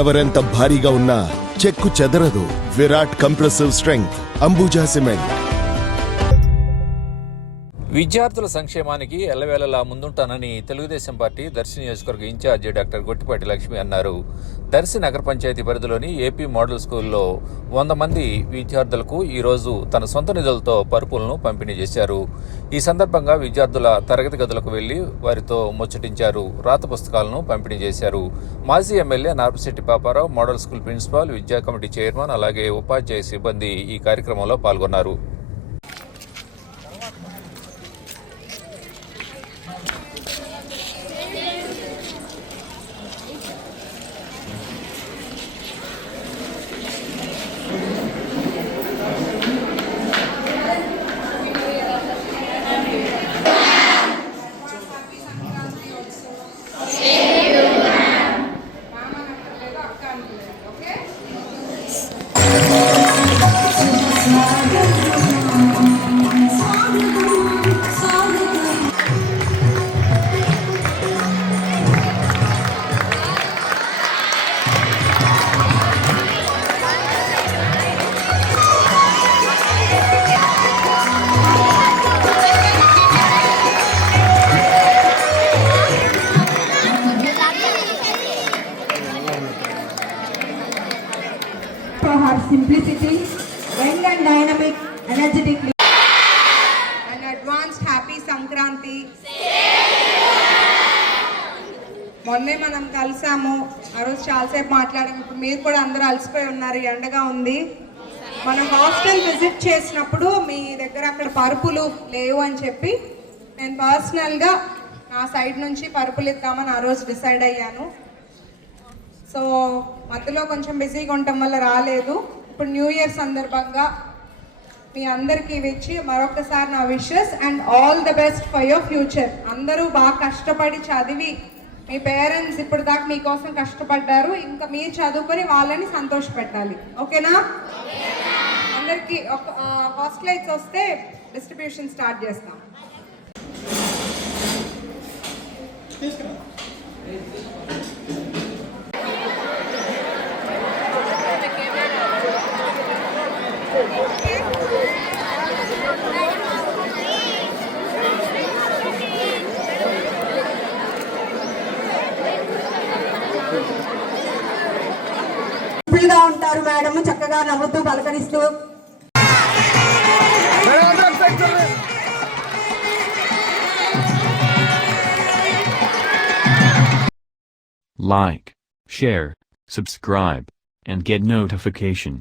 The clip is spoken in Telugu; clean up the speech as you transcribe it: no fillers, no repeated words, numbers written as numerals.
ఎవరెంత భారీగా ఉన్నా చెక్కు చెదరదు. Virat compressive strength Ambuja cement. విద్యార్థుల సంక్షేమానికి ఎల్లవేళలా ముందుంటానని తెలుగుదేశం పార్టీ దర్శి నియోజకవర్గ ఇన్ఛార్జి డాక్టర్ గొట్టిపాటి లక్ష్మి అన్నారు. దర్శి నగర పంచాయతీ పరిధిలోని ఏపీ మోడల్ స్కూల్లో 100 మంది విద్యార్థులకు ఈరోజు తన సొంత నిధులతో పరుపులను పంపిణీ చేశారు. ఈ సందర్భంగా విద్యార్థుల తరగతి గదులకు వెళ్లి వారితో ముచ్చటించారు. రాత పుస్తకాలను పంపిణీ చేశారు. మాజీ MLA Narpasetti Paparao, model school principal, విద్యా కమిటీ చైర్మన్, అలాగే ఉపాధ్యాయ సిబ్బంది ఈ కార్యక్రమంలో పాల్గొన్నారు. Simplicity, young and dynamic, energetic, and advanced happy Sankranti. మొన్నే మనం కలిసాము, ఆ రోజు చాలాసేపు మాట్లాడాము. ఇప్పుడు మీరు కూడా అందరూ అలసిపోయి ఉన్నారు, ఎండగా ఉంది. మనం హాస్టల్ విజిట్ చేసినప్పుడు మీ దగ్గర అక్కడ పరుపులు లేవు అని చెప్పి నేను పర్సనల్గా నా సైడ్ నుంచి పరుపులు ఇద్దామని ఆ రోజు డిసైడ్ అయ్యాను. సో మధ్యలో కొంచెం బిజీగా ఉండటం వల్ల రాలేదు. ఇప్పుడు న్యూ ఇయర్ సందర్భంగా మీ అందరికీ ఇచ్చి మరొకసారి నా wishes and all the best for your future. అందరూ బాగా కష్టపడి చదివి మీ పేరెంట్స్ ఇప్పుడు దాకా మీకోసం కష్టపడ్డారు, ఇంకా మీరు చదువుకొని వాళ్ళని సంతోషపెట్టాలి. ఓకేనా? అందరికీ ఒక హాస్టలైట్స్ వస్తే డిస్ట్రిబ్యూషన్ స్టార్ట్ చేస్తాం. గా ఉంటారు మేడం, చక్కగా నవ్వుతూ పలకరిస్తూ. Like, share, subscribe, and get notification.